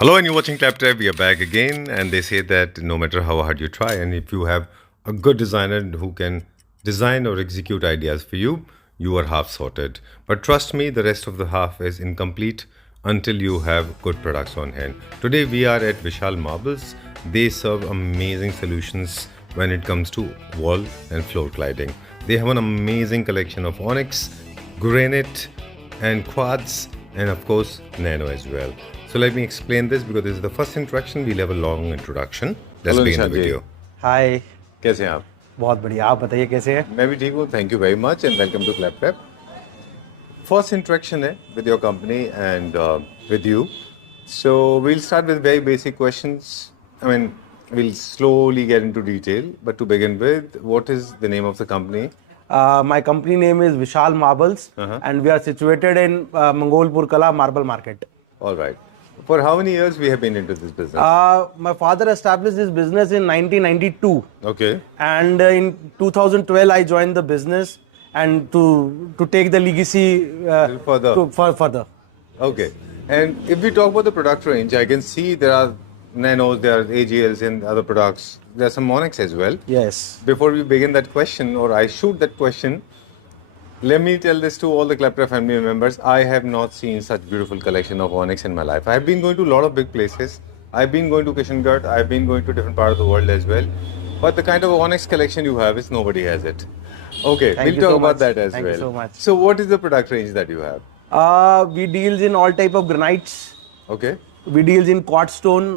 Hello, and you're watching ClapTrap. We are back again, and they say that no matter how hard you try, and if you have a good designer who can design or execute ideas for you, you are half sorted. But trust me, the rest of the half is incomplete until you have good products on hand. Today, we are at Vishal Marbles. They serve amazing solutions when it comes to wall and floor cladding. They have an amazing collection of onyx, granite, and quartz, and of course nano as well. So let me explain this because this is the first interaction. We'll have a long introduction. Let's Hello, begin the Nishant ji. video. हाय। कैसे हैं आप? बहुत बढ़िया, आप बताइए कैसे हैं? मैं भी ठीक हूँ। Thank you very much and welcome to Clap. First interaction है with your company and with you, so we'll start with very basic questions. I mean we'll slowly get into detail, but to begin with, what is the name of the company? My company name is Vishal Marbles, and we are situated in Mangolpur Kala Marble Market. All right. For how many years we have been into this business? My father established this business in 1992. Okay. And in 2012 I joined the business, and to take the legacy Further. further. Okay. And if we talk about the product range, I can see there are nanos, there are AGLs and other products. There are some onyx as well. Yes. Before we begin that question, or I shoot that question, let me tell this to all the Claptrap family members. I have not seen such beautiful collection of onyx in my life. I have been going to a lot of big places. I've been going to Kishangarh. I've been going to different parts of the world as well. But the kind of onyx collection you have is nobody has it. Okay, Thank we'll you talk so about much. that as Thank well. you so much. So what is the product range that you have? We deals in all type of granites. Okay. We deals in quartz stone.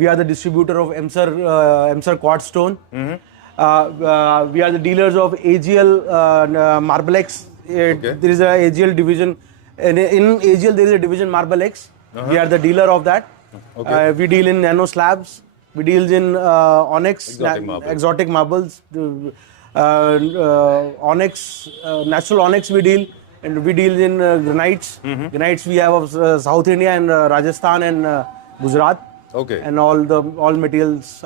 We are the distributor of Emser quartz stone. We are the dealers of AGL Marblex. Okay. There is a AGL division. In AGL there is a division Marblex. We are the dealer of that. Okay. We deal in nano slabs. We deals in onyx, Exotic marbles. onyx, natural onyx we deal. And we deal in granites. Granites we have of South India and Rajasthan and Gujarat. Okay. And all materials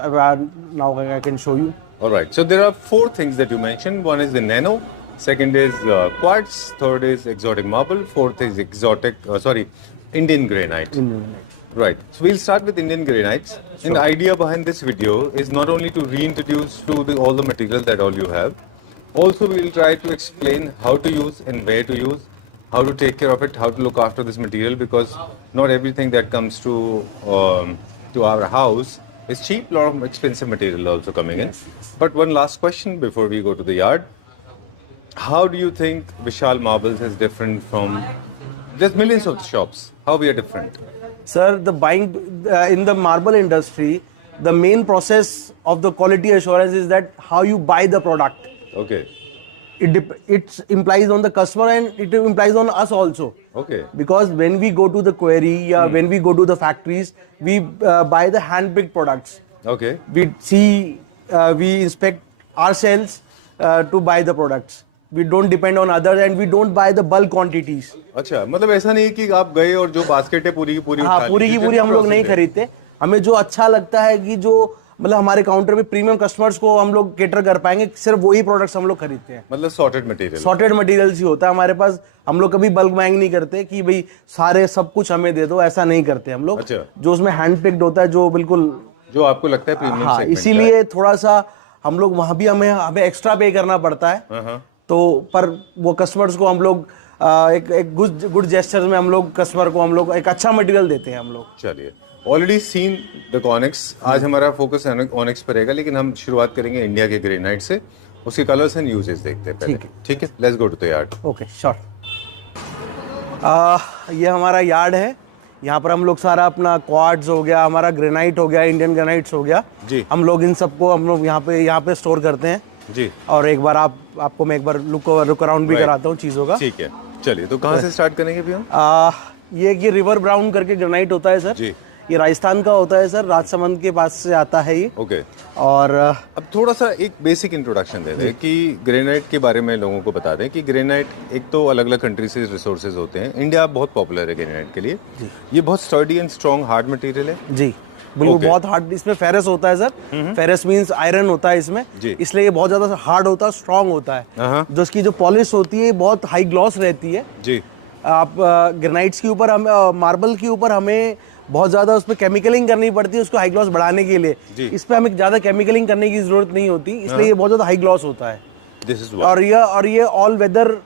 now I can show you. All right. So there are four things that you mentioned. One is the nano. Second is quartz. Third is exotic marble. Fourth is Indian granite. Right. So we'll start with Indian granites. Sure. And the idea behind this video is not only to reintroduce to all the materials that all you have. Also, we will try to explain how to use and where to use, how to take care of it, how to look after this material, because not everything that comes to our house is cheap. A lot of expensive material also coming in. But one last question before we go to the yard. How do you think Vishal Marbles is different from... There's millions of shops. How we are different? Sir, the buying in the marble industry, the main process of the quality assurance is that how you buy the product. Okay. It implies on the customer and it implies on us also. Okay. Because when we go to the quarry, when we go to the factories, we buy the hand-picked products. Okay. We see, we inspect ourselves to buy the products. We don't depend on others and we don't buy the bulk quantities. अच्छा, मतलब ऐसा नहीं कि आप गए और जो basket है पूरी की पूरी उठा ली। पूरी की पूरी हम लोग नहीं खरीदते। हमें जो अच्छा लगता है कि जो मतलब हमारे काउंटर पे प्रीमियम कस्टमर्स को हम लोग केटर कर पाएंगे, सिर्फ वही प्रोडक्ट्स हम लोग खरीदते हैं। मतलब सॉर्टेड मटेरियल्स ही होता है हमारे पास। हम लोग कभी बल्क बाइंग नहीं करते कि भाई सारे सब कुछ हमें दे दो, ऐसा नहीं करते हम लोग। अच्छा। जो उसमें हैंड पिक्ड होता है, जो बिल्कुल जो आपको लगता है प्रीमियम सेगमेंट, इसीलिए थोड़ा सा हम लोग वहां भी हमें एक्स्ट्रा पे करना पड़ता है। तो पर वो कस्टमर्स को हम लोग एक गुड जेस्चर में हम लोग कस्टमर को हम लोग एक अच्छा मटेरियल देते हैं हम लोग। चलिए, ऑलरेडी सीन द ऑनिक्स। आज हमारा फोकस ऑनिक्स पर रहेगा, लेकिन हम शुरुआत करेंगे इंडिया के ग्रेनाइट से। उसके कलर्स एंड यूजेस देखते हैं पहले। ठीक है, let's go to the yard. Okay, sure. ये हमारा यार्ड है। यहाँ पर हम लोग सारा अपना क्वार्ट्ज हो गया, हमारा ग्रेनाइट हो गया, इंडियन ग्रेनाइट्स हो गया जी, हम लोग इन सबको हम लोग यहाँ पे स्टोर करते हैं जी। और एक बार आपको मैं एक बार लुक अराउंड भी कराता हूँ चीज़ों का। ठीक है, चलिए। तो कहाँ से स्टार्ट करेंगे भी हम? ये रिवर ब्राउन करके ग्रेनाइट होता है सर जी। ये राजस्थान का होता है सर, राजसमंद के पास से आता है ये। ओके। और अब थोड़ा सा एक बेसिक इंट्रोडक्शन दे दें कि ग्रेनाइट के बारे में लोगों को बता दें कि ग्रेनाइट एक तो अलग अलग कंट्री से रिसोर्सेज होते हैं। इंडिया बहुत पॉपुलर है ग्रेनाइट के लिए। ये बहुत sturdy and strong hard material है जी, बिल्कुल। बहुत हार्ड इसमें फेरस होता है सर। फेरस मींस आयरन होता है इसमें, इसलिए ये बहुत ज्यादा हार्ड होता है, स्ट्रॉन्ग होता है। जो इसकी जो पॉलिश होती है बहुत हाई ग्लॉस रहती है जी। आप ग्रेनाइट्स के ऊपर, हम मार्बल के ऊपर हमें बहुत ज़्यादा उस पर केमिकलिंग करनी पड़ती है उसको हाई ग्लॉस बढ़ाने के लिए। इस पर हमें ज़्यादा केमिकलिंग करने की ज़रूरत नहीं होती, इसलिए ये बहुत ज़्यादा हाई ग्लॉस होता है। दिस इज और ये ऑल वेदर,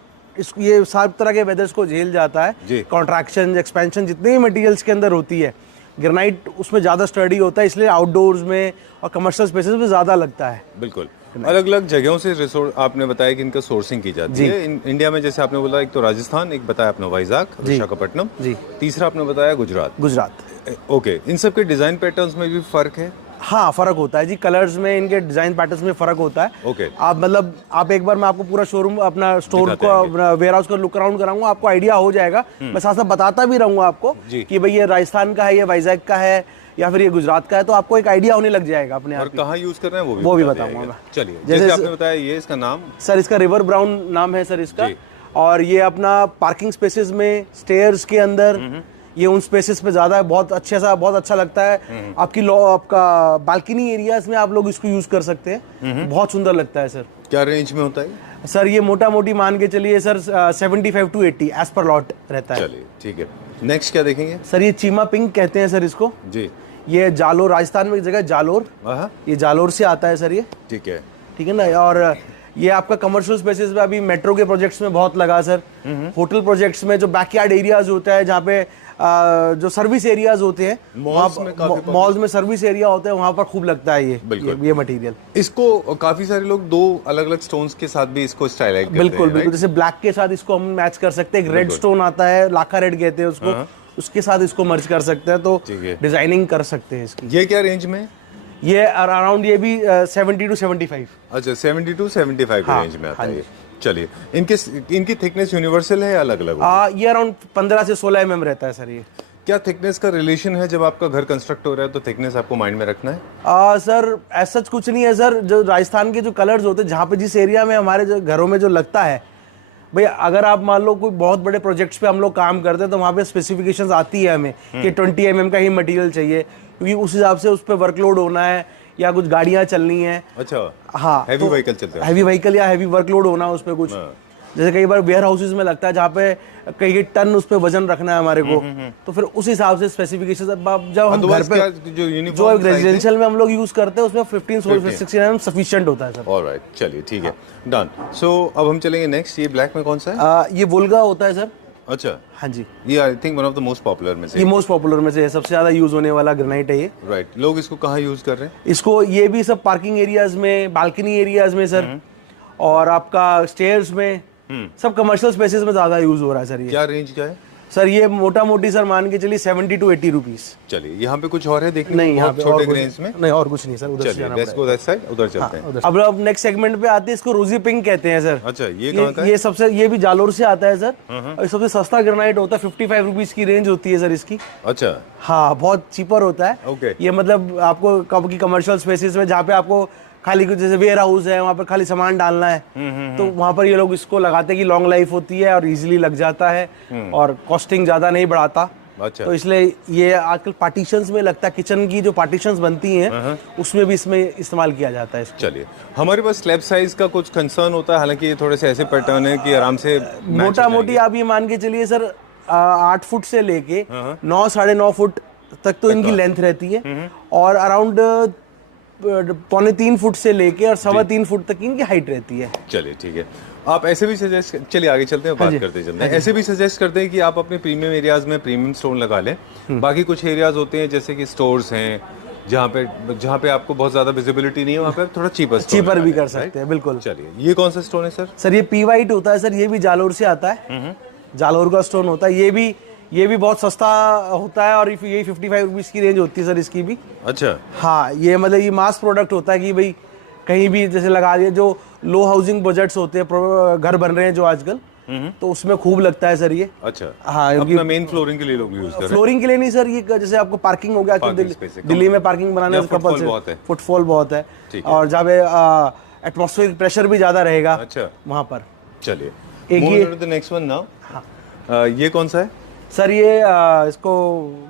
ये सब तरह के वेदर्स को झेल जाता है। कॉन्ट्रैक्शन, एक्सपेंशन जितने भी मटेरियल्स के अंदर होती है, ग्रेनाइट उसमें ज़्यादा स्टडी होता है, इसलिए आउटडोर्स में और कमर्शियल स्पेसेस में ज़्यादा लगता है। बिल्कुल। अलग अलग जगहों से रिसोर्स आपने बताया कि इनका सोर्सिंग की जाती है। इंडिया में जैसे आपने बोला, एक तो राजस्थान, एक बताया आपने वाइजाग, विशाखापट्टनम, तीसरा आपने बताया गुजरात। ओके, इन सब के डिजाइन पैटर्न्स में भी फर्क है? हाँ, फर्क होता है जी, कलर्स में, इनके डिजाइन पैटर्न्स में फर्क होता है। ओके। आप एक बार मैं आपको पूरा शोरूम, अपना स्टोर को, वेयर हाउस को लुक अराउंड कराऊंगा, आपको आइडिया हो जाएगा। मैं साथ साथ बताता भी रहूंगा आपको कि भाई ये राजस्थान का है, ये वाइजैग का है, या फिर ये गुजरात का है, तो आपको एक आइडिया होने लग जाएगा अपने आप। और कहाँ यूज कर रहे हैं वो भी बताऊंगा मैं। चलिए, जैसे आपने बताया, ये इसका नाम सर, इसका रिवर ब्राउन नाम है सर इसका। और ये अपना पार्किंग स्पेसेस में, स्टेयर्स के अंदर, ये उन स्पेसेस पे ज्यादा है, बहुत अच्छा लगता है। आपका बालकनी एरियाज में आप लोग इसको यूज कर सकते हैं, बहुत सुंदर लगता है सर। क्या रेंज में होता है सर? ये मोटा मोटी मान के चलिए सर 75 to 80 एज पर लॉट रहता है। चलिए, ठीक है। नेक्स्ट क्या देखेंगे सर? ये चीमा पिंक कहते हैं सर इसको जी। ये जालोर, राजस्थान में एक जगह जालोर, ये जालोर से आता है सर ये। ठीक है ना। और ये आपका कमर्शियल स्पेसेस में अभी मेट्रो के प्रोजेक्ट्स में बहुत लगा सर। होटल प्रोजेक्ट्स में जो बैकयार्ड एरियाज होता है, जहाँ पे जो सर्विस एरियाज होते हैं, मॉल्स में सर्विस एरिया होता है, वहाँ पर खूब लगता है ये मटेरियल। इसको काफी सारे लोग दो अलग अलग स्टोन्स के साथ भी इसको स्टाइलाइज करते हैं। बिल्कुल। जैसे ब्लैक के साथ इसको हम मैच कर सकते हैं, एक रेड स्टोन आता है, लाखा रेड कहते हैं उसको, उसके साथ इसको मर्ज कर सकते हैं, तो डिजाइनिंग कर सकते हैं इसकी। ये क्या रेंज में? ये अराउंड, ये भी 70 to 75। अच्छा, 70 to 75 रेंज में आता है। चलिए, इनकी थिकनेस यूनिवर्सल है या अलग अलग? ये अराउंड 15 से 16 mm रहता है सर ये। क्या थिकनेस का रिलेशन है जब आपका घर कंस्ट्रक्ट हो रहा है, तो थिकनेस आपको माइंड में रखना है? सर ऐसा कुछ नहीं है सर। जो राजस्थान के जो कलर्स होते हैं, जहाँ पे जिस एरिया में हमारे जो घरों में जो लगता है, भैया अगर आप मान लो कोई बहुत बड़े प्रोजेक्ट्स पे हम लोग काम करते हैं, तो वहाँ पे स्पेसिफिकेशंस आती है हमें कि 20 mm का ही मटेरियल चाहिए, क्योंकि उस हिसाब से उस पर वर्कलोड होना है या कुछ गाड़ियाँ चलनी है। अच्छा, हाँ, हैवी व्हीकल चलते हैं, हैवी व्हीकल या हैवी वर्कलोड होना उस पर कुछ। जैसे कई बार वेयर हाउसेज में लगता है, जहाँ पे कई टन उस पे वजन रखना है हमारे को, तो फिर उस हिसाब से स्पेसिफिकेशन जब हम घर पे जो रेजिडेंशियल में हम लोग यूज करते हैं, उसमें 15-16 mm सफिशिएंट होता है सर। ऑलराइट, चलिए, ठीक है, डन। सो अब हम चलेंगे नेक्स्ट। ये ब्लैक में कौन सा है? ये वोल्गा होता है सर। अच्छा, हाँ जी। ये I think one of the most popular में से, ये मोस्ट पॉपुलर में से है, सबसे ज्यादा यूज होने वाला ग्रेनाइट है ये। राइट। लोग इसको कहाँ यूज कर रहे हैं? इसको ये भी सब पार्किंग एरियाज में, बालकनी एरियाज में सर, और आपका स्टेयर्स में, सब कमर्शियल स्पेसेस में ज्यादा यूज हो रहा है सर ये। क्या रेंज क्या है सर? ये मोटा मोटी सर मान के चलिए 70 to 80 रुपीज। चलिए, यहाँ पे कुछ और है देखने? नहीं, यहाँ पे छोटे रेंज में नहीं, और कुछ नहीं सर। उधर चलिए, लेट्स गो दैट साइड, उधर चलते हैं। अब नेक्स्ट सेगमेंट पे आते हैं, इसको रोजी पिंक कहते हैं सर। अच्छा, ये कहाँ का है? ये भी जालोर से आता है सर, और सबसे सस्ता ग्रेनाइट होता है, 55 रुपीज की रेंज होती है सर इसकी। अच्छा, हाँ, बहुत चीपर होता है। ओके। ये मतलब आपको कब की कमर्शियल स्पेसेस में, जहाँ पे आपको खाली कुछ जैसे वेयर हाउस है, वहाँ पर खाली सामान डालना है, तो वहाँ पर ये लोग इसको लगाते हैं कि लॉन्ग लाइफ होती है और इजीली लग जाता है, और कॉस्टिंग ज़्यादा नहीं बढ़ाता। अच्छा। तो इसलिए ये आजकल पार्टीशंस में लगता है, किचन की जो पार्टीशंस बनती हैं उसमें भी इसमें इस्तेमाल किया जाता है इसको। चलिए, हमारे पास स्लैब साइज का कुछ कंसर्न होता है, हालांकि ये थोड़े से ऐसे पैटर्न है कि आराम से मोटा मोटी आप ये मान के चलिए सर 8 फुट से लेके 9 साढ़े 9 फुट तक तो इनकी लेंथ रहती है, और अराउंड 2.25 फुट से लेके और 3.25 फुट तक इनकी हाइट रहती है। चलिए, ठीक है। आप ऐसे भी सजेस्ट, चलिए आगे चलते हैं, बात करते चलते हैं। ऐसे भी सजेस्ट करते हैं कि आप अपने प्रीमियम एरियाज में प्रीमियम स्टोन लगा लें। बाकी कुछ एरियाज होते हैं जैसे कि स्टोर्स हैं, जहाँ पे आपको बहुत ज्यादा विजिबिलिटी नहीं है, वहाँ पे थोड़ा चीपर भी कर सकते हैं। बिल्कुल। चलिए, ये कौन सा स्टोन है सर? सर ये पी वाइट होता है सर, ये भी जालोर से आता है, जालोर का स्टोन होता है। ये भी बहुत सस्ता होता है, और ये 55 रुपीज की रेंज होती है सर इसकी भी। अच्छा, हाँ, ये मतलब ये मास प्रोडक्ट होता है कि भाई कहीं भी जैसे लगा दिया, जो लो हाउसिंग बजट्स होते हैं, घर बन रहे हैं जो आजकल, तो उसमें खूब लगता है सर ये। अच्छा, हाँ, अपना मेन फ्लोरिंग के लिए लोग यूज कर रहे हैं। फ्लोरिंग के लिए नहीं सर, ये जैसे आपको पार्किंग हो गया, दिल्ली में पार्किंग बनाने में फुटफॉल बहुत है, और जहाँ पे एटमॉस्फेरिक प्रेशर भी ज्यादा रहेगा। अच्छा, वहाँ पर। चलिए, एक नेक्स्ट वन नाउ। ये कौन सा है सर? ये इसको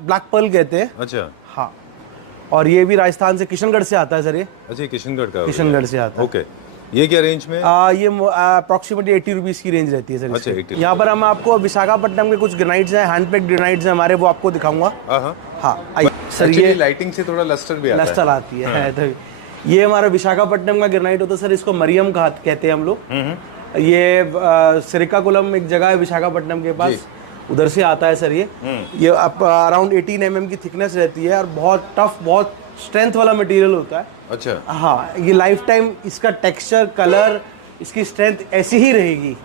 ब्लैक पर्ल कहते हैं। अच्छा, हाँ, और ये भी राजस्थान से, किशनगढ़ से आता है सर ये। अच्छा, किशनगढ़ का? किशनगढ़ से आता है। ओके। ये क्या रेंज में? ये अप्रोक्सीमेटली 80 रुपीज की रेंज रहती है सर। अच्छा, 80। यहाँ पर हम आपको विशाखापट्टनम के कुछ ग्रेनाइट्स हैं, हैंड पेक्ड ग्रेनाइट्स हैं हमारे, वो आपको दिखाऊंगा। हाँ आइए सर, Actually, ये लाइटिंग से थोड़ा लस्टर भी आता लस्टर आती है तो ये हमारा विशाखापट्टनम का ग्रेनाइट होता है सर, इसको मरियम कहते हैं हम लोग। ये श्रीकाकुलम एक जगह है विशाखापट्टनम के पास, उधर से आता है सर। ये अराउंड 18 mm की थिकनेस रहती है और बहुत टफ, बहुत स्ट्रेंथ वाला मटेरियल होता है। अच्छा, हाँ, ये लाइफ टाइम इसका टेक्सचर, कलर, इसकी स्ट्रेंथ ऐसी ही रहेगी,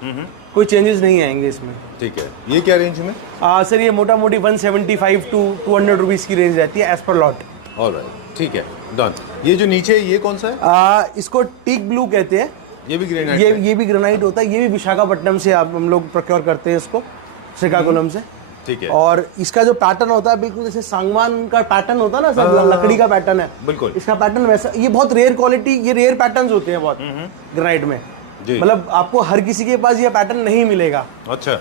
कोई चेंजेस नहीं आएंगे इसमें। ठीक है। ये क्या रेंज में? सर ये मोटा मोटी 175 टू 200 रुपीज़ की रेंज रहती है एज पर लॉट। ऑलराइट, ठीक है, डन। ये जो नीचे ये कौन सा है? इसको टीक ब्लू कहते हैं। ये भी ग्रेनाइट? ये भी ग्रेनाइट होता है, ये भी विशाखापट्टनम से हम लोग प्रोक्योर करते हैं इसको, श्रीकाकुलम से। ठीक है। और इसका जो पैटर्न होता है बिल्कुल जैसे सांगवान का पैटर्न होता है ना सर, लकड़ी का पैटर्न है बिल्कुल, इसका पैटर्न वैसा। ये बहुत रेयर क्वालिटी, ये रेयर पैटर्न्स होते हैं बहुत ग्रेनाइट में, मतलब आपको हर किसी के पास ये पैटर्न नहीं मिलेगा। अच्छा,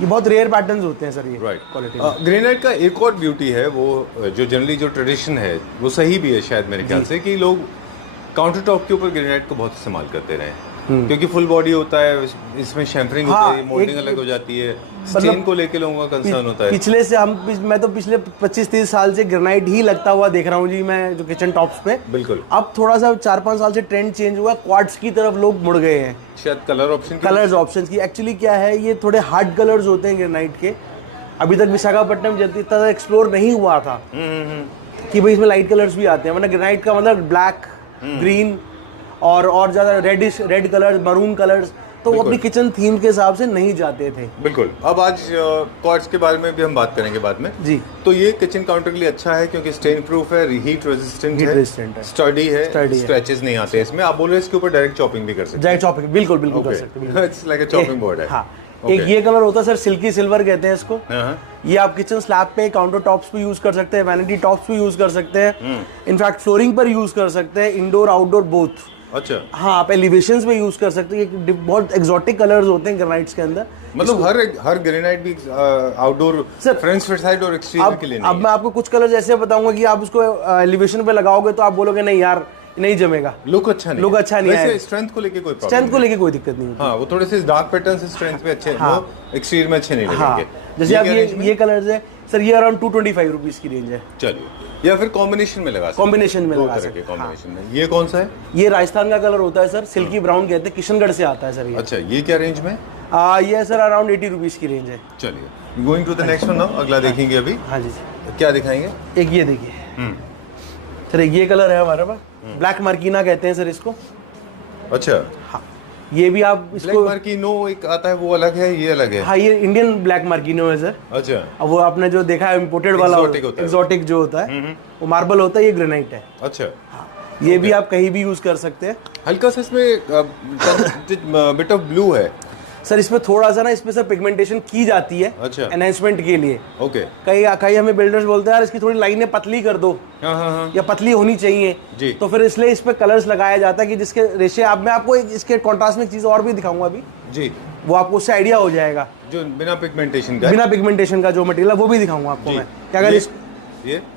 ये बहुत रेयर पैटर्न्स होते हैं सर ये राइट। क्वालिटी। ग्रेनाइट का एक और ब्यूटी है, वो जो जनरली जो ट्रेडिशन है वो सही भी है शायद मेरे ख्याल से, कि लोग काउंटर टॉप के ऊपर ग्रेनाइट को बहुत इस्तेमाल करते रहे, क्योंकि फुल बॉडी होता है, इसमें शैम्फरिंग होती है, मोल्डिंग अलग हो जाती है, स्टेन को लेके लोगों का कंसर्न होता है। पिछले से मैं तो पिछले 25-30 साल से ग्रेनाइट ही लगता हुआ देख रहा हूँ जी मैं, जो किचन टॉप्स पे। बिल्कुल। अब थोड़ा सा 4-5 साल से ट्रेंड चेंज हुआ, क्वार्ट्ज की तरफ लोग मुड़ गए हैं, शायद कलर ऑप्शन, कलर्स ऑप्शंस की। एक्चुअली क्या है, ये थोड़े हार्ड कलर्स होते हैं ग्रेनाइट के। अभी तक विशाखापट्टनम जल्दी इतना एक्सप्लोर नहीं हुआ था कि भाई इसमें लाइट कलर्स भी आते हैं, वरना ग्रेनाइट का मतलब ब्लैक, ग्रीन और ज्यादा रेड कलर्स, मरून कलर्स, तो वो अपनी किचन थीम के हिसाब से नहीं जाते थे। बिल्कुल। अब आज क्वार्ट्ज के बारे में भी हम बात करेंगे बाद में जी। तो ये किचन काउंटर के लिए अच्छा है क्योंकि स्टेन प्रूफ है, हीट रेजिस्टेंट है, स्टडी है, स्क्रैचेस नहीं आते इसमें। आप बोल रहे हैं इसके ऊपर डायरेक्ट चॉपिंग भी कर सकते हैं? डायरेक्ट चॉपिंग बिल्कुल कर सकते हैं। It's like a chopping board है। हाँ, एक ये कलर होता है सर, सिल्की सिल्वर कहते हैं इसको। ये आप किचन स्लैब पे, काउंटर टॉप्स पे यूज कर सकते हैं, वैनिटी टॉप्स पे यूज कर सकते हैं, इनफैक्ट फ्लोरिंग पर यूज कर सकते हैं, इंडोर आउटडोर बोथ। अच्छा, हाँ, आप एलिवेशंस में यूज कर सकते हैं। बहुत एक्सोटिक कलर्स होते हैं ग्रेनाइट्स के अंदर। मतलब हर ग्रेनाइट भी आउटडोर फ्रंट साइड और एक्सटीरियर के लिए नहीं। अब मैं आपको कुछ कलर्स ऐसे बताऊंगा कि आप उसको एलिवेशन पे लगाओगे तो आप बोलोगे नहीं यार नहीं जमेगा, लुक अच्छा नहीं है। स्ट्रेंथ को लेके कोई प्रॉब्लम, स्ट्रेंथ को लेके कोई दिक्कत नहीं होती। हाँ, वो थोड़े से डार्क पैटर्न से स्ट्रेंथ पे अच्छे, वो एक्सटीरियर में अच्छे नहीं लगेंगे। जैसे आप ये कलर्स है सर, ये अराउंड 225 रुपीज की रेंज है। चलिए, या फिर कॉम्बिनेशन में लगा सकते हैं। कॉम्बिनेशन में लगा सकते हैं कॉम्बिनेशन में। ये कौन सा है? ये राजस्थान का कलर होता है सर, सिल्की ब्राउन कहते हैं, किशनगढ़ से आता है सर ये। अच्छा, ये क्या रेंज में? ये सर अराउंड 80 रुपीज की रेंज है। चलिए, going to the next one now, अगला देखेंगे अभी। हाँ जी, क्या दिखाएंगे? एक ये देखिए सर, एक ये कलर है हमारे पास, ब्लैक मार्कीना कहते हैं सर इसको। अच्छा, हाँ, ये भी आप इसको ब्लैक मार्किनो एक आता है, वो अलग है, ये अलग है। हाँ, ये इंडियन ब्लैक मार्किनो है सर। अच्छा, अब वो आपने जो देखा है इम्पोर्टेड वाला एक्सोटिक जो होता है, वो मार्बल होता है, ये ग्रेनाइट है। अच्छा, हाँ, ये भी आप कहीं भी यूज कर सकते हैं। हल्का सा इसमें बिट ऑफ ब्लू है सर, इसमें थोड़ा सा ना, इसमें सर पिगमेंटेशन की जाती है अच्छा, एनहांसमेंट के लिए। ओके। कई हमें बिल्डर्स बोलते हैं यार इसकी थोड़ी लाइनें पतली कर दो, या पतली होनी चाहिए जी। तो फिर इसलिए इस पे कलर्स लगाया जाता है कि जिसके रेशे, अब मैं आपको इसके कॉन्ट्रास्ट में एक चीज और भी दिखाऊंगा अभी जी, वो आपको उससे आइडिया हो जाएगा। जो बिना पिगमेंटेशन का जो मटेरियल है वो भी दिखाऊंगा आपको मैं। क्या अगर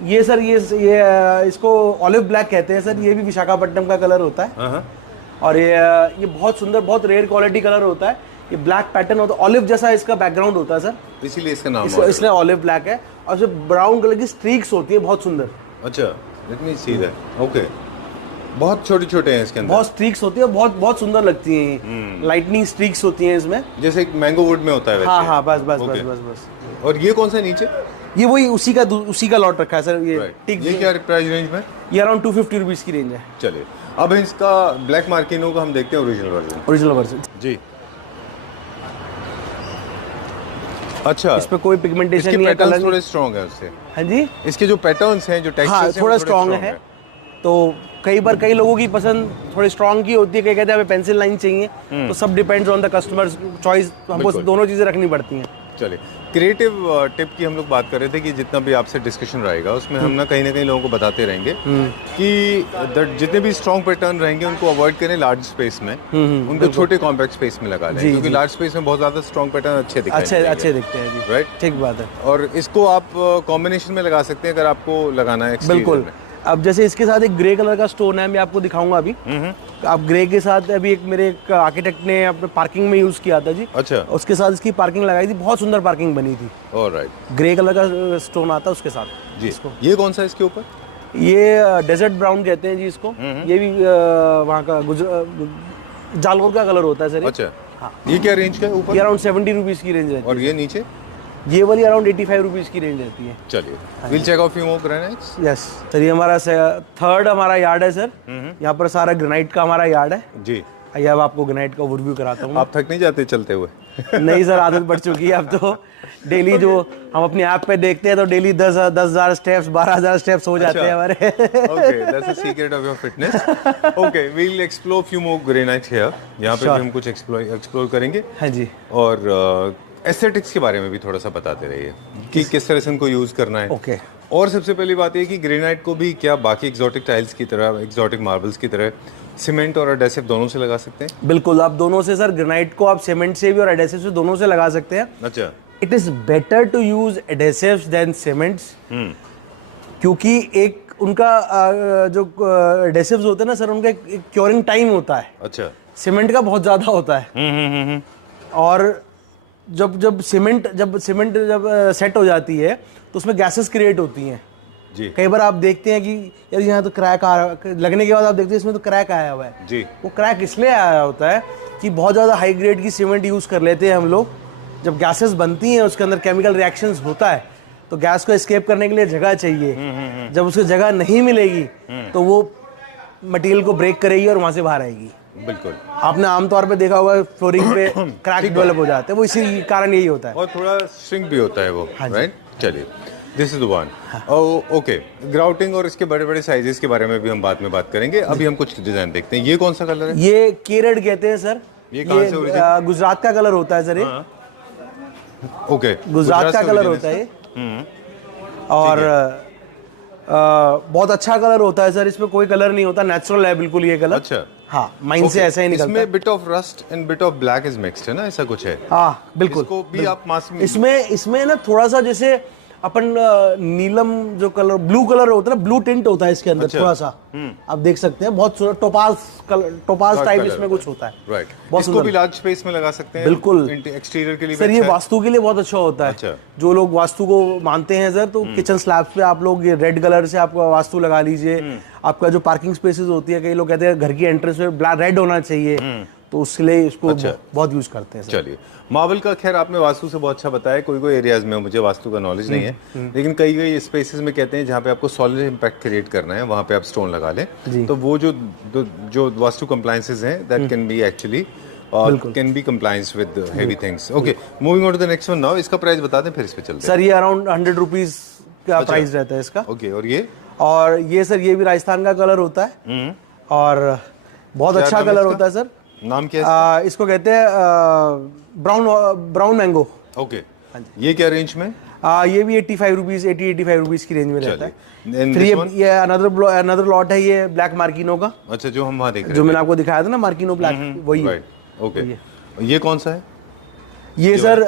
ये सर, ये इसको ऑलिव ब्लैक कहते हैं सर, ये भी विशाखापट्टनम का कलर होता है। और ये बहुत सुंदर, बहुत रेयर क्वालिटी कलर होता है। ये ब्लैक पैटर्न होता है, ऑलिव जैसा इसका बैकग्राउंड होता है सर, इसीलिए इसका नाम इसलिए ऑलिव ब्लैक है। और जो ब्राउन कलर की स्ट्रीक्स होती है बहुत सुंदर। अच्छा, let me see that. Okay, बहुत छोटे छोटे हैं इसके अंदर, बहुत स्ट्रीक्स होती है, बहुत सुंदर लगती हैं। लाइटनिंग स्ट्रीक्स होती हैं इसमें, जैसे एक मैंगो वुड में होता है वैसे। हाँ, बस। और ये कौन सा नीचे? ये वही उसी का लॉट रखा है सर। ये क्या प्राइस रेंज में? ये अराउंड 250 रुपीज की रेंज है। चलिए, अब इसका ब्लैक मार्किनो का हम देखते हैं ओरिजिनल वर्जन जी। अच्छा, इस पे कोई पिगमेंटेशन नहीं है, कलर थोड़े स्ट्रांग है उससे। हाँ जी, इसके जो पैटर्न्स हैं, जो टेक्सचर्स हैं, थोड़ा स्ट्रांग है। तो कई बार कई लोगों की पसंद थोड़ी स्ट्रांग की होती है, कई कहते हैं हमें पेंसिल लाइन चाहिए, तो सब depends on the customers choice, हमको दोनों चीजें रखनी पड़ती हैं। चलिए, क्रिएटिव टिप की हम लोग बात कर रहे थे कि जितना भी आपसे डिस्कशन रहेगा उसमें हम ना कहीं लोगों को बताते रहेंगे कि जितने भी स्ट्रॉन्ग पैटर्न रहेंगे उनको अवॉइड करें लार्ज स्पेस में, उनको छोटे कॉम्पैक्ट स्पेस में लगा लें, क्योंकि लार्ज स्पेस में बहुत ज्यादा स्ट्रॉन्ग पैटर्न अच्छे दिखते हैं जी। राइट, ठीक बात है। और इसको आप कॉम्बिनेशन में लगा सकते हैं अगर आपको लगाना है। बिल्कुल, अब जैसे इसके साथ एक ग्रे कलर का स्टोन है, मैं आपको दिखाऊंगा अभी। आप ग्रे के साथ अभी एक मेरे एक आर्किटेक्ट ने अपने पार्किंग में यूज किया था जी। अच्छा। उसके साथ इसकी पार्किंग लगाई थी, बहुत सुंदर पार्किंग बनी थी। ऑलराइट। ग्रे कलर का स्टोन आता है उसके साथ जी। इसको। ये कौन सा है इसके ऊपर? ये डेजर्ट ब्राउन कहते हैं जी इसको। ये भी वहाँ का जालौर का कलर होता है सर। अच्छा हाँ। ये क्या रेंज का है ऊपर? ये अराउंड 70 रुपीज़ की रेंज रहती है। और ये नीचे? ये वाली अराउंड 85 रुपीज़ की रेंज रहती है। चलिए, will check out few more granites. Yes sir, ये हमारा थर्ड हमारा यार्ड है सर। यहाँ पर सारा ग्रेनाइट का हमारा यार्ड है जी। आइए अब आपको ग्रेनाइट का ओवरव्यू कराता हूँ। आप थक नहीं जाते चलते हुए? नहीं सर, आदत पड़ चुकी है अब तो। डेली जो हम अपनी ऐप पे देखते हैं तो डेली 10,000 स्टेप्स 12,000 स्टेप्स हो जाते हैं हमारे। Okay, that's the secret of your fitness. Okay, we will explore few more granite here. यहाँ पे भी हम कुछ एक्सप्लोर करेंगे। हाँ जी। और एस्थेटिक्स के बारे में भी थोड़ा सा बताते रहिए कि किस तरह से इनको यूज करना है। ओके। और सबसे पहली बात ये कि ग्रेनाइट को भी क्या बाकी एक्सोटिक टाइल्स की तरह, एक्सोटिक मार्बल्स की तरह सीमेंट और एडेसिव दोनों से लगा सकते हैं? बिल्कुल, आप दोनों से सर, ग्रेनाइट को आप सीमेंट से भी और एडेसिव से दोनों से लगा सकते हैं। अच्छा। It is better to use adhesives than cements, क्योंकि एक उनका जो एडेसिव्स होते हैं ना सर, उनका एक क्योरिंग टाइम होता है। अच्छा। सीमेंट का बहुत ज़्यादा होता है। और जब सीमेंट सेट हो जाती है तो उसमें गैसेस क्रिएट होती हैं जी। कई बार आप देखते हैं कि यार यहाँ तो क्रैक लगने के बाद आप देखते हैं इसमें तो क्रैक आया हुआ है जी। वो क्रैक इसलिए आया होता है कि बहुत ज़्यादा हाई ग्रेड की सीमेंट यूज़ कर लेते हैं हम लोग। जब गैसेस बनती हैं उसके अंदर केमिकल रिएक्शंस होता है तो गैस को एस्केप करने के लिए जगह चाहिए। जब उसको जगह नहीं मिलेगी तो वो मटेरियल को ब्रेक करेगी और वहाँ से बाहर आएगी। बिल्कुल। आपने आमतौर पे देखा होगा फ्लोरिंग पे क्रैक डेवलप हो जाते हैं, वो इसी कारण यही होता है। और थोड़ा श्रिंक भी होता है वो, हाँ जी। राइट? चलिए, this is the one. Okay, grouting और इसके बड़े बड़े साइजेस के बारे में भी हम बाद में बात करेंगे। अभी हम कुछ डिजाइन देखते हैं। ये कौन सा कलर है? ये केरेड कहते हैं सर। ये कहाँ से origin? गुजरात का कलर होता है सर ये। ओके, गुजरात का कलर होता है ये। और बहुत अच्छा कलर होता है सर, इसमें कोई कलर नहीं होता, नेचुरल है बिल्कुल ये कलर। अच्छा। हाँ, माइन से ऐसा ही निकलता है। इसमें bit of rust and bit of black is mixed है ना, ऐसा कुछ है? हाँ बिल्कुल। इसको भी आप मास में इसमें ना थोड़ा सा जैसे अपन नीलम जो कलर, ब्लू कलर होता है ना, ब्लू टिंट होता है इसके अंदर। अच्छा। थोड़ा सा आप देख सकते हैं, बहुत टोपाज टाइप इसमें कुछ होता है। राइट। बहुत इसको भी लार्ज स्पेस में लगा सकते हैं बिल्कुल। एक्सटीरियर के लिए सर ये वास्तु के लिए बहुत अच्छा होता है। अच्छा। जो लोग वास्तु को मानते हैं सर, तो किचन स्लैब्स पे आप लोग ये रेड कलर से आपका वास्तु लगा लीजिए। आपका जो पार्किंग स्पेसेस होती है, कई लोग कहते हैं घर की एंट्रेंस पे ब्लैक रेड होना चाहिए, तो उसके लिए इसको बहुत यूज करते हैं सर। चलिए, मार्बल का खैर आपने वास्तु से बहुत अच्छा बताया। कोई एरियाज में मुझे वास्तु का नॉलेज नहीं है, लेकिन कई स्पेसेस में कहते हैं जहाँ पे आपको सॉलिड इम्पैक्ट क्रिएट करना है वहाँ पे आप स्टोन लगा लें, तो वो जो वास्तु कंप्लायंसेस हैं that can be actually can be compliance with heavy things. Okay, moving on to the next one now. इसका प्राइस बता दें फिर इस पे चलते हैं। सर ये अराउंड 100 रुपीज का प्राइस रहता है इसका। ओके, और ये सर ये भी राजस्थान का कलर होता है और बहुत अच्छा कलर होता है सर। नाम क्या है? इसको कहते हैं ब्राउन मैंगो। ओके, ये क्या रेंज में? ये भी 85 रुपीज 80-85 रुपीज की रेंज में रहता है। And फिर this one? ये अनदर लॉट है ये ब्लैक मार्किनो का, अच्छा, जो हम वहाँ देख रहे जो मैंने आपको दिखाया था ना, मार्किनो ब्लैक, वही है। राइट। ओके, ये कौन सा है? ये सर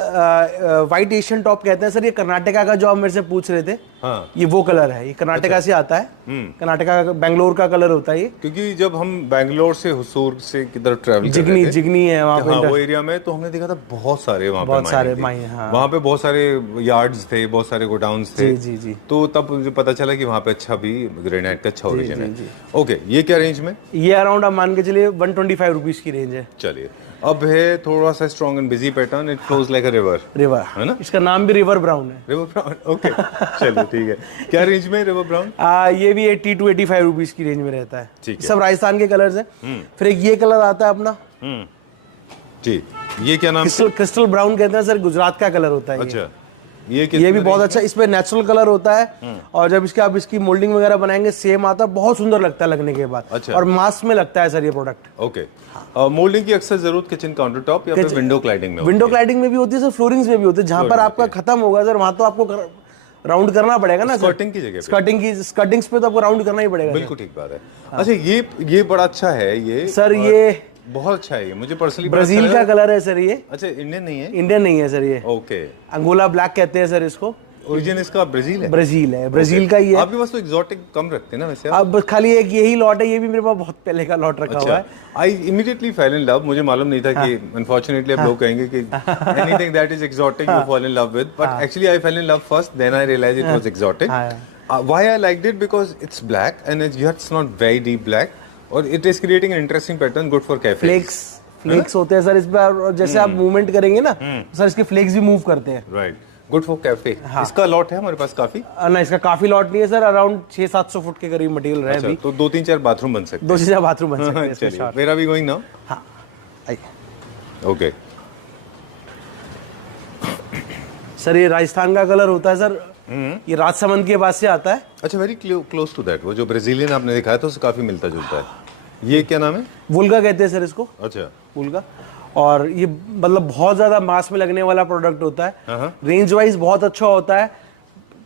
व्हाइट एशियन टॉप कहते हैं सर। ये कर्नाटका का जो आप मेरे से पूछ रहे थे, हाँ। ये वो कलर है। ये कर्नाटका से आता है, कर्नाटका का बेंगलोर का कलर होता है ये। क्योंकि जब हम बैंगलोर से हुसूर से किधर ट्रैवल कर रहे थे, जिगनी है वहाँ पे, वो एरिया में, तो हमने देखा था बहुत सारे वहाँ पे बहुत सारे माइन थे। हाँ। वहाँ पे बहुत सारे यार्ड्स थे, बहुत सारे गोडाउन्स थे। जी जी। तो तब मुझे पता चला कि वहाँ पे अच्छा भी ग्रेनाइट का अच्छा ओरिजिन है। ओके, ये क्या रेंज में? ये अराउंड आप मान के चलिए 125 रुपीज की रेंज है। चलिए, अब है थोड़ा सा strong and busy pattern. It flows like a river है ना? इसका नाम भी रिवर ब्राउन है। River brown, okay. चलो ठीक है। क्या रेंज में रिवर ब्राउन? ये भी 80 to 85 रुपीज की रेंज में रहता है। ठीक है। सब राजस्थान के कलर्स हैं। फिर एक ये कलर आता है अपना, जी, ये क्या नाम? क्रिस्टल ब्राउन कहते हैं सर, गुजरात का कलर होता है। अच्छा, ये भी बहुत अच्छा, इसमें नेचुरल कलर होता है और जब आप इसकी मोल्डिंग वगैरह बनाएंगे सेम आता है, बहुत सुंदर लगता है लगने के बाद। अच्छा। और मास्क में लगता है सर ये प्रोडक्ट। ओके, मोल्डिंग की अक्सर जरूरत किचन काउंटर टॉप या फिर विंडो क्लाइडिंग में? विंडो क्लाइडिंग में भी होती है सर, फ्लोरिंग्स में भी होती है। जहां पर आपका खत्म होगा सर, वहां तो आपको राउंड करना पड़ेगा ना। स्कर्टिंग की जगह, स्कर्टिंग्स पे तो आपको राउंड करना ही पड़ेगा। बिल्कुल ठीक बात है। अच्छा, ये बड़ा अच्छा है ये सर, ये बहुत अच्छा है। ये मुझे पर्सनली ब्राजील का कलर है सर ये। अच्छा, इंडियन नहीं है? इंडियन नहीं है सर ये। ओके, अंगोला ब्लैक कहते हैं सर इसको। ओरिजिन इसका ब्राजील है? ब्राजील है, ब्राजील का ही है। आपके पास तो एग्जॉटिक कम रखते हैं ना वैसे आप? अब बस खाली एक यही लॉट है, ये भी मेरे पास बहुत पहले का लॉट रखा हुआ है। I immediately fail in love, मुझे मालूम नहीं था कि अनफॉर्चुनेटली अब लोग कहेंगे कि anything that is exotic you fall in love with, but actually I fell in love first, then I realise it was exotic. Why I liked it because it's black and it's not very deep black, और it is creating an interesting pattern, good for cafe. Flex होते हैं sir इस पे, और जैसे आप movement करेंगे ना सर, इसके फ्लेक्स भी मूव करते हैं। Right, good for cafe. इसका लॉट है हमारे पास काफी? ना, इसका काफी लॉट नहीं है सर, अराउंड 600-700 फुट के करीब मटेरियल है अभी। तो 2-3-4 बाथरूम बन सकते हैं। 2 से 4 बाथरूम बन सकते हैं इसमें। चलिए, मेरा भी गोइंग नाउ। हाँ, आइए ओके सर, ये राजस्थान का कलर होता है सर, ये राजसमंद के पास से आता है। अच्छा, वेरी क्लोज टू दैट। वो जो ब्राजीलियन आपने दिखाया था उससे काफी मिलता जुलता है। ये क्या नाम है? वुल्गा कहते हैं सर इसको। अच्छा, वुल्गा। और ये मतलब बहुत ज्यादा मास में लगने वाला प्रोडक्ट होता है, रेंज वाइज बहुत अच्छा होता है।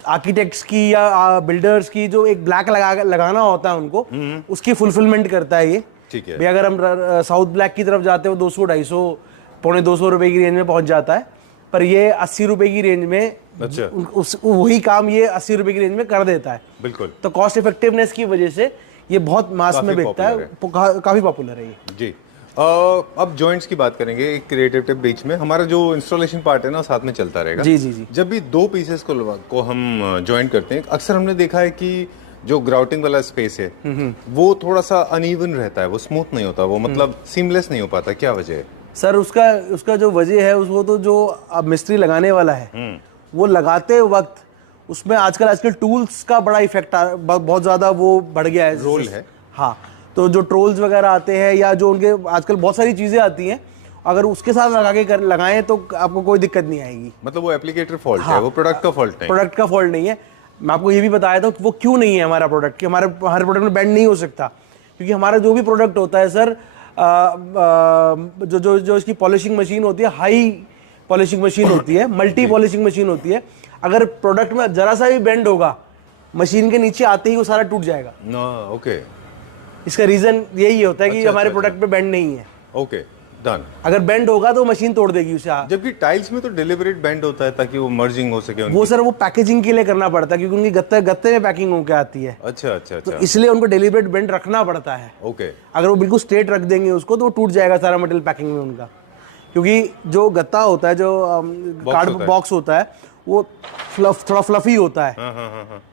आर्किटेक्ट्स की या बिल्डर्स की जो एक ब्लैक लगाना होता है उनको, उसकी फुलफिलमेंट करता है ये। ठीक है। भाई अगर हम साउथ ब्लैक की तरफ जाते हो 200-250 पौने 200 रुपए की रेंज में पहुंच जाता है, पर ये 80 रुपए की रेंज में वही काम ये 80 रुपए की रेंज में कर देता है। बिल्कुल। तो कॉस्ट इफेक्टिवनेस की वजह से ये बहुत मास में बिकता है, काफी पॉपुलर है ये जी। अब जॉइंट्स की बात करेंगे, एक क्रिएटिव टिप बीच में। हमारा जो इंस्टॉलेशन पार्ट है ना साथ में चलता रहेगा। जी जी जी। जब भी 2 पीसेस को हम जॉइंट करते हैं, अक्सर हमने देखा है कि जो ग्राउटिंग वाला स्पेस है वो थोड़ा सा अनइवन रहता है, वो स्मूथ नहीं होता, वो मतलब सीमलेस नहीं हो पाता। क्या वजह है सर? उसका जो वजह है वो तो जो अब मिस्त्री लगाने वाला है वो लगाते वक्त उसमें आजकल टूल्स का बड़ा इफेक्ट बहुत ज्यादा वो बढ़ गया है, रोल है। हाँ, तो जो ट्रोल्स वगैरह आते हैं या जो उनके आजकल बहुत सारी चीजें आती हैं, अगर उसके साथ लगाएं तो आपको कोई दिक्कत नहीं आएगी। मतलब वो एप्लीकेटर फॉल्ट है, वो प्रोडक्ट का फॉल्ट नहीं। प्रोडक्ट का फॉल्ट नहीं है। मैं आपको ये भी बताया था कि वो क्यों नहीं है हमारा प्रोडक्ट, कि हमारे प्रोडक्ट में बेंड नहीं हो सकता, क्योंकि हमारा जो भी प्रोडक्ट होता है सर, जो इसकी पॉलिशिंग मशीन होती है, हाई पॉलिशिंग मशीन होती है, मल्टी पॉलिशिंग मशीन होती है। अगर प्रोडक्ट में जरा सा भी बेंड होगा, मशीन के नीचे आते ही वो सारा टूट जाएगा। ओके। इसका रीजन यही होता है कि हमारे प्रोडक्ट पे बेंड नहीं है। Okay, done. अगर बेंड होगा तो मशीन तोड़ देगी उसे। जबकि टाइल्स में तो डिलिबरेट बेंड होता है ताकि वो मर्जिंग हो सके उनकी। वो सर वो पैकेजिंग के लिए करना पड़ता है, क्योंकि उनकी गत्ते में पैकिंग होकर आती है। अच्छा। तो इसलिए उनको डिलिबरेट बेंड रखना पड़ता है। ओके। अगर वो बिल्कुल स्ट्रेट रख देंगे उसको तो वो टूट जाएगा सारा मटेरियल पैकिंग में उनका, क्योंकि जो गत्ता होता है, जो कार्ड बॉक्स होता है, वो थोड़ा फ्लफी होता है।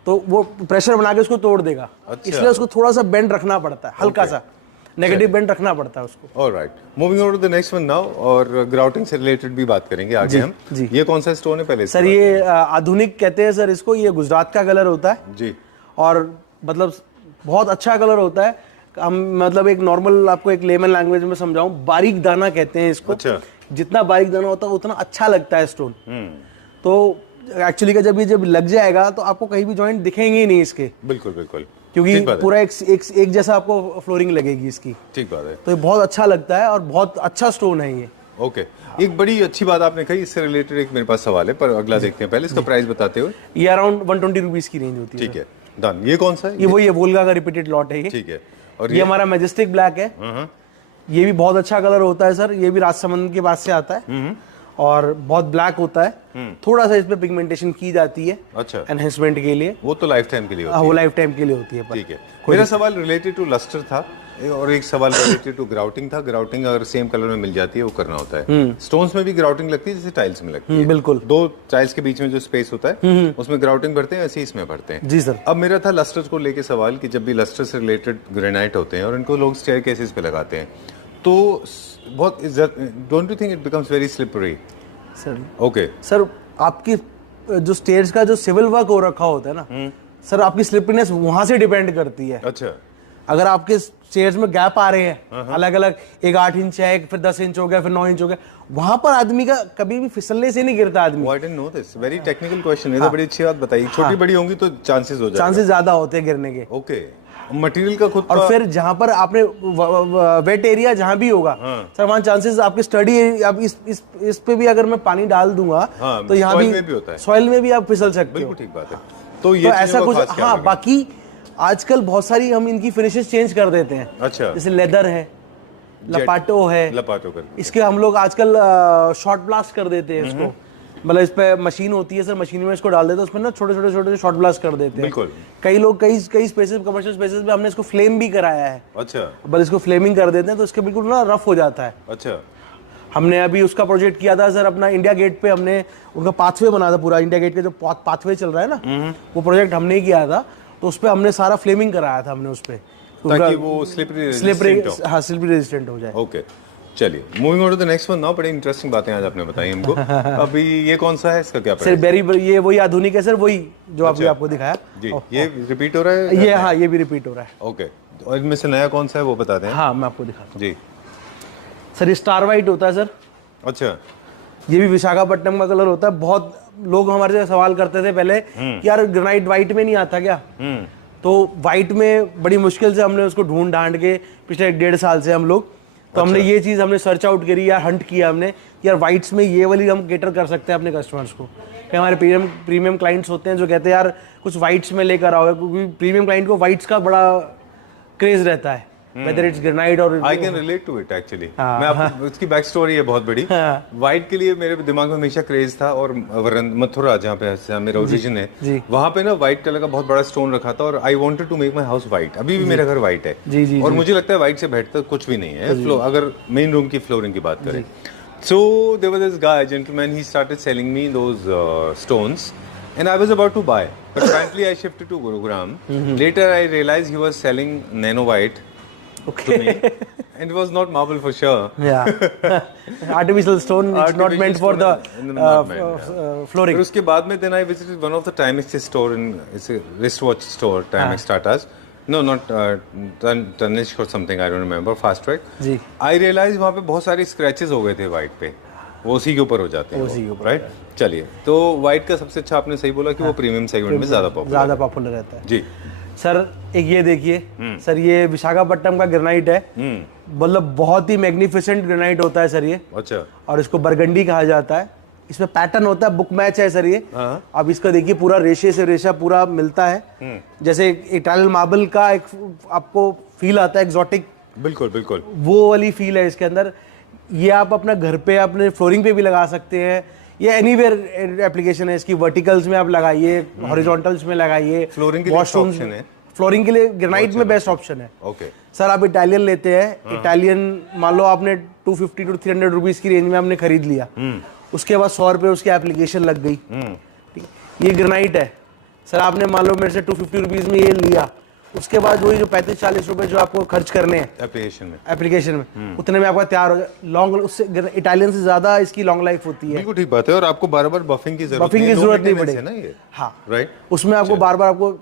तो वो प्रेशर बना के उसको तोड़ देगा। इसलिए उसको थोड़ा सा बेंड रखना पड़ता है, हल्का सा नेगेटिव बेंड रखना पड़ता है उसको। Alright, moving over to the next one now, और ग्राउटिंग से रिलेटेड भी बात करेंगे आगे हम। जी। ये कौन सा स्टोन है पहले सर? ये आधुनिक कहते हैं सर इसको। ये गुजरात का कलर होता है जी, और मतलब बहुत अच्छा कलर होता है। हम मतलब एक नॉर्मल आपको एक लेमन लैंग्वेज में समझाऊं, बारीक दाना कहते हैं इसको। अच्छा। जितना बारीक दाना होता है उतना अच्छा लगता है स्टोन। तो एक्चुअली का जब लग जाएगा तो आपको कहीं भी जॉइंट दिखेंगे ही नहीं इसके। बिल्कुल बिल्कुल, क्योंकि पूरा एक जैसा आपको फ्लोरिंग लगेगी इसकी। ठीक बात है। तो ये बहुत अच्छा लगता है और बहुत अच्छा स्टोन है ये। ओके, एक बड़ी अच्छी बात आपने कही, इससे रिलेटेड एक मेरे पास सवाल है, पर अगला देखते हैं। पहले इसका प्राइस बताते हुए। ये अराउंड 120 रुपीज की रेंज होती है। ठीक है, डन। ये कौन सा है? ये वही है, वोल्गा का रिपीटेड लॉट है ये। ठीक है। और ये हमारा मैजेस्टिक ब्लैक है। ये भी बहुत अच्छा कलर होता है सर। ये भी राजसमंद के पास से आता है और बहुत ब्लैक होता है। थोड़ा सा इसमें पिगमेंटेशन की जाती है, अच्छा, एनहेंसमेंट के लिए। वो तो लाइफ टाइम के लिए होती है। वो लाइफ टाइम के लिए होती है। ठीक है। मेरा सवाल रिलेटेड टू लस्टर था और एक सवाल रिलेटेड टू ग्राउटिंग था। ग्राउटिंग अगर सेम कलर में मिल जाती है वो करना होता है। स्टोन्स में भी ग्राउटिंग लगती है जैसे टाइल्स में लगती है? बिल्कुल। 2 टाइल्स के बीच में जो स्पेस होता है उसमें ग्राउटिंग भरते हैं, ऐसे ही इसमें भरते हैं। जी सर। अब मेरा था लस्टर को लेके सवाल कि जब भी लस्टर से रिलेटेड ग्रेनाइट होते हैं और इनको लोग स्टेयरकेसेस पे लगाते हैं तो बहुत, don't you think it becomes very slippery? Sir okay sir, आपकी जो स्टेयर्स का जो सिविल वर्क हो रखा होता है ना सर, आपकी स्लिपरीनेस वहां से डिपेंड करती है। अच्छा। अगर आपके स्टेयर्स में गैप आ रहे हैं अलग अलग, एक 8 इंच है, फिर 10 इंच हो गया, फिर 9 इंच हो गया, वहां पर आदमी का कभी भी फिसलने से नहीं गिरता आदमी। I didn't know this, very technical question है। तो बड़ी अच्छी बात बताई। छोटी बड़ी होंगी तो चांसेस हो जाएगा, चांसेस ज्यादा होते हैं गिरने के। ओके। मटेरियल का खुद और फिर जहां पर आपने वेट एरिया जहां भी होगा सर, वहां चांसेस आपके स्टडी, आप इस पे भी अगर मैं पानी डाल दूंगा तो यहाँ भी होता है, सॉइल में भी आप फिसल सकते हो। बिल्कुल ठीक बात है। तो ये ऐसा कुछ। हाँ, बाकी आजकल बहुत सारी हम इनकी फिनिशेस चेंज कर देते हैं। अच्छा। जैसे लेदर है, लपाटो है, लपाटो कर, इसके हम लोग आजकल शॉर्ट ब्लास्ट कर देते हैं इसको, मतलब इस पे मशीन होती है सर, मशीन में इसको डाल देते हैं, उसमें ना छोटे छोटे छोटे शॉर्ट ब्लास्ट कर देते हैं। बिल्कुल। कई लोग कई स्पेसेस, कमर्शियल स्पेसेस में हमने इसको फ्लेम भी कराया है, अच्छा बस इसको फ्लेमिंग कर देते हैं तो इसके बिल्कुल ना रफ हो जाता है। अच्छा। हमने अभी उसका प्रोजेक्ट किया था सर अपना इंडिया गेट पे, हमने उनका पाथवे बना था पूरा, इंडिया गेट के जो पाथवे चल रहा है ना, वो प्रोजेक्ट हमने ही किया था, तो उस पर हमने सारा फ्लेमिंग कराया था हमने उस पर, ताकि वो स्लिपरी हाँ स्लिपरी रेजिस्टेंट हो जाए। ओके चलिए, moving on to the next one now. बड़ी इंटरेस्टिंग बातें आज आपने बताई हमको। अभी ये कौन सा है, इसका क्या सर प्राइस? ये वही आधुनिक है सर, वही जो अच्छा। आपको दिखाया जी, ये रिपीट हो रहा है? ये हाँ ये भी रिपीट हो रहा है। ओके, और इनमें से नया कौन सा है वो बता दें। हाँ मैं आपको दिखाता हूँ जी। सर, ये स्टार वाइट होता है सर, अच्छा ये भी विशाखापट्टनम का कलर होता है। बहुत लोग हमारे से सवाल करते थे पहले कि यार ग्रेनाइट वाइट में नहीं आता क्या, तो वाइट में बड़ी मुश्किल से हमने उसको ढूंढ ढांड के पिछले 1.5 साल से हम लोग, तो हमने ये चीज़ हमने सर्च आउट करी यार, हंट किया हमने कि यार वाइट्स में ये वाली हम केटर कर सकते हैं अपने कस्टमर्स को। कि हमारे प्रीमियम क्लाइंट्स होते हैं जो कहते हैं यार कुछ वाइट्स में लेकर आओ, क्योंकि प्रीमियम क्लाइंट को वाइट्स का बड़ा क्रेज रहता है, वेदर इट्स ग्रेनाइट और I can relate to it actually. मैं आपको उसकी बैक स्टोरी है बहुत बड़ी। वाइट के लिए मेरे दिमाग में हमेशा क्रेज था, और मथुरा जहाँ पे मेरा ओरिजिन है, वहाँ पे ना व्हाइट कलर का बहुत बड़ा स्टोन रखा था, और I wanted to make my house white. अभी भी मेरा घर व्हाइट है जी जी, और मुझे लगता है व्हाइट से बेहतर कुछ भी नहीं है अगर मेन रूम की फ्लोरिंग की बात करें। So there was this guy, gentleman, he started selling me those stones, and I was about to buy. But frankly, I shifted to Gurugram. Later, I realized he was selling nano white to me, and it was not marble for sure. yeah artificial stone, it's not meant for the flooring. फिर उसके बाद में then I visited one of the Timex store in, it's a wristwatch store, Timex Tatas. No, not Tanishq or something, I don't remember, Fast Track. Ji. I realized वहाँ पे बहुत सारे scratches हो गए थे व्हाइट पे, वो उसी के ऊपर हो जाते हैं, उसी के ऊपर, राइट। चलिए, तो व्हाइट का सबसे अच्छा आपने सही बोला कि वो प्रीमियम सेगमेंट में ज़्यादा पॉपुलर रहता है जी। सर एक ये देखिए सर, ये विशाखापट्टनम का ग्रेनाइट है, मतलब बहुत ही मैग्निफिसेंट ग्रेनाइट होता है सर ये। अच्छा। और इसको बरगंडी कहा जाता है, इसमें पैटर्न होता है, बुक मैच है सर ये। अब इसका देखिए पूरा रेशे से रेशा पूरा मिलता है, जैसे इटालियन मार्बल का एक आपको फील आता है एक्सोटिक, बिल्कुल बिल्कुल वो वाली फील है इसके अंदर। ये आप अपना घर पे अपने फ्लोरिंग पे भी लगा सकते हैं, ये एनीवेयर एप्लीकेशन है इसकी। वर्टिकल्स में आप लगाइए, हॉरिजॉन्टल्स में लगाइए, फ्लोरिंग के लिए ऑप्शन है, फ्लोरिंग के लिए ग्रेनाइट में बेस्ट ऑप्शन है। ओके सर आप इटालियन लेते हैं, इटालियन मान लो आपने 250 to 300 रुपीज की रेंज में आपने खरीद लिया, उसके बाद 100 रुपये उसकी एप्लीकेशन लग गई, ठीक है। ये ग्रेनाइट है सर, आपने मान लो मेरे से 250 रुपीज में ये लिया, उसके बाद वही जो 35-40 रुपए जो आपको खर्च करने हैं एप्लीकेशन में उतने में आपका तैयार हो जाए। लॉन्ग उससे इटालियन से ज्यादा इसकी लॉन्ग लाइफ होती है। बिल्कुल ठीक बात है, और आपको बार बार बफिंग की जरूरत नहीं पड़ेगी ना ये। हाँ राइट, उसमें आपको बार बार आपको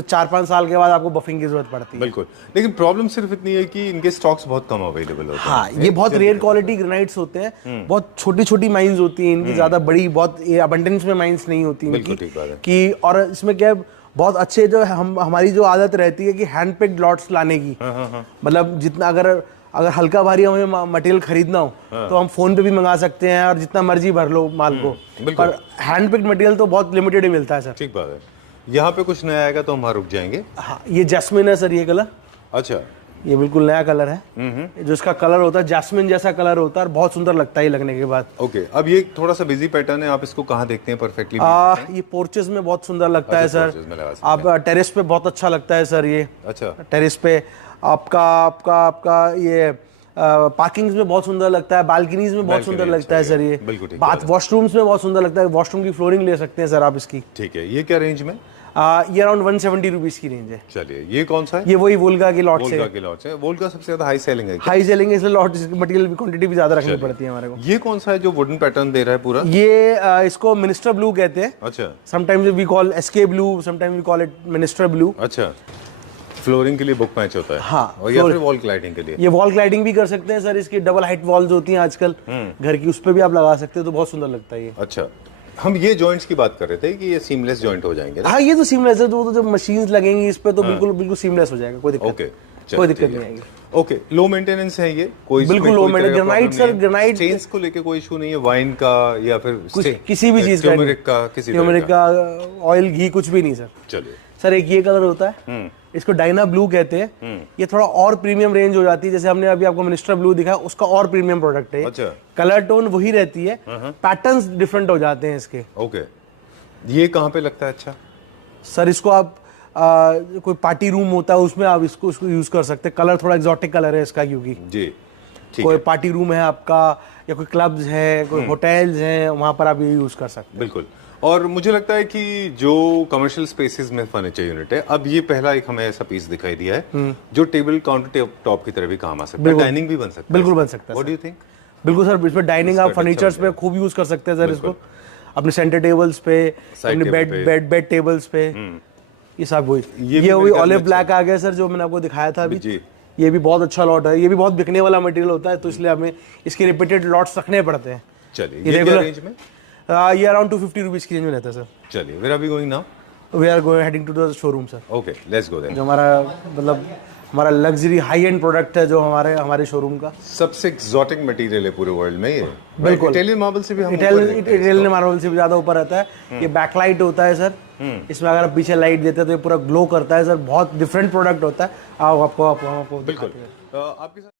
4-5 साल के बाद आपको बफिंग की जरूरत पड़ती है। बिल्कुल, लेकिन प्रॉब्लम सिर्फ इतनी है कि इनके स्टॉक्स बहुत कम अवेलेबल होते हैं। हाँ, ये बहुत रेयर क्वालिटी ग्रेनाइट्स होते हैं, बहुत छोटी छोटी माइंस होती हैं इनकी, ज्यादा बड़ी बहुत अबंडेंस में माइंस नहीं होती बिल्कुल ठीक बात है कि। और इसमें क्या है, बहुत अच्छे जो हमारी जो आदत रहती है कि हैंड पिक्ड लॉट्स लाने की, मतलब जितना अगर हल्का भारी हमें मटेरियल खरीदना हो तो हम फोन पे भी मंगा सकते हैं और जितना मर्जी भर लो माल को, पर हैंड पिक्ड मटेरियल तो बहुत लिमिटेड ही मिलता है सर। ठीक बात है। यहाँ पे कुछ नया आएगा तो हम रुक जाएंगे। हाँ, ये जैस्मिन है सर, ये कलर। अच्छा, ये बिल्कुल नया कलर है, जो इसका कलर होता है जैस्मिन जैसा कलर होता है और बहुत सुंदर लगता है ये लगने के बाद। ओके, अब ये थोड़ा सा बिजी पैटर्न है, आप इसको कहाँ देखते हैं परफेक्टली? ये पोर्चेस में बहुत सुंदर लगता है सर, आप टेरेस पे बहुत अच्छा लगता है सर ये। अच्छा, टेरेस पे आपका ये पार्किंग्स में बहुत सुंदर लगता है, बालकनीज में बहुत सुंदर लगता है सर ये, बाथ वॉशरूम्स में बहुत सुंदर लगता है, वॉशरूम की फ्लोरिंग ले सकते हैं सर आप इसकी। ठीक है, ये क्या रेंज में? ये अराउंड 170 रुपीज की रेंज है। चलिए, ये कौन सा है? ये वही वोल्गा की लॉट से। वोल्गा सबसे ज्यादा हाई सेलिंग है। हाई सेलिंग है, इसलिए लॉट मटेरियल की क्वांटिटी भी ज्यादा रखनी पड़ती है हमारे को। ये कौन सा है जो वुडन पैटर्न दे रहा है पूरा? ये इसको मिनिस्टर ब्लू कहते हैं। अच्छा, sometimes we call SK blue, sometimes we call it minister blue. अच्छा, फ्लोरिंग के लिए बुक मैच होता है। हाँ, और या फिर वॉल क्लाइडिंग के लिए? ये वॉल क्लाइडिंग भी कर सकते हैं सर, इसकी डबल हाइट वॉल्स होती हैं आजकल घर की, उस पे भी आप लगा सकते हो तो बहुत सुंदर लगता है ये। अच्छा, हम ये जॉइंट्स की बात कर रहे थे कि ये सीमलेस जॉइंट हो जाएंगे। हाँ, ये तो सीमलेस है, तो जब मशीन्स लगेंगी इस पे तो बिल्कुल सीमलेस हो जाएगा, कोई दिक्कत कोई दिक्कत नहीं आएगी। ओके, लो मेंटेनेंस है ये, कोई बिल्कुल low maintenance. Granite sir, granite stains को लेके कोई इशू नहीं है, वाइन का या फिर किसी भी चीज का, ऑयल घी कुछ भी नहीं सर। चलिए सर एक ये कलर होता है, इसको डायना ब्लू कहते हैं। ये थोड़ा और प्रीमियम रेंज हो जाती है, जैसे हमने अभी आपको मिनिस्टर ब्लू दिखाया, उसका और प्रीमियम प्रोडक्ट है। अच्छा। कलर टोन वही रहती है, पैटर्न्स डिफरेंट हो जाते हैं इसके। ओके, ये कहाँ पे लगता है? अच्छा सर इसको आप कोई पार्टी रूम होता है उसमें आप इसको यूज कर सकते हैं। कलर थोड़ा एग्जॉटिक कलर है इसका, क्योंकि जी, ठीक कोई है, पार्टी रूम है आपका, या कोई क्लब्स है, कोई होटल्स हैं, वहां पर आप ये यूज कर सकते हैं। बिल्कुल। और मुझे लगता है कि जो कमर्शियल स्पेसेस में फर्नीचर यूनिट है, अब ये पहला एक हमें ऐसा पीस दिखाई दिया है जो टेबल काउंटर टॉप की तरह भी काम आ सकता है, डाइनिंग भी बन सकता है। बिल्कुल बन सकता है व्हाट डू यू थिंक? बिल्कुल सर, इसमें डाइनिंग आप फर्नीचर्स पे खूब यूज कर सकते हैं सर इसको, अपने सेंटर टेबल्स पे, अपने टेबल पे। बेड टेबल्स पे, ये सब वही। ये भी ये वही मेरे ख्याल ऑलिव में ब्लैक आ गया सर, जो मैंने आपको दिखाया था अभी। जी। ये भी बहुत अच्छा लॉट है, ये भी बहुत बिकने वाला मटेरियल होता है, तो इसलिए हमें इसके रिपीटेड लॉट्स रखने पड़ते हैं। चलिए, ये ये क्या regular- रेंज में? ये अराउंड 250 रुपीज की रेंज में रहता है सर। चलिए, where are we going now? We are going heading to the showroom sir. Okay, let's go then. जो हमारा मतलब हमारा लग्जरी हाई एंड प्रोडक्ट है, जो हमारे शोरूम का सबसे एक्सोटिक मटेरियल है पूरे वर्ल्ड में ये। बिल्कुल। इटालियन मार्बल से भी हम ऊपर देखते हैं इटालियन मार्बल से भी ज्यादा ऊपर रहता है। ये बैकलाइट होता है सर, इसमें अगर आप पीछे लाइट देते हैं तो ये पूरा ग्लो करता है सर, बहुत डिफरेंट प्रोडक्ट होता है। आपको बिल्कुल। आपके साथ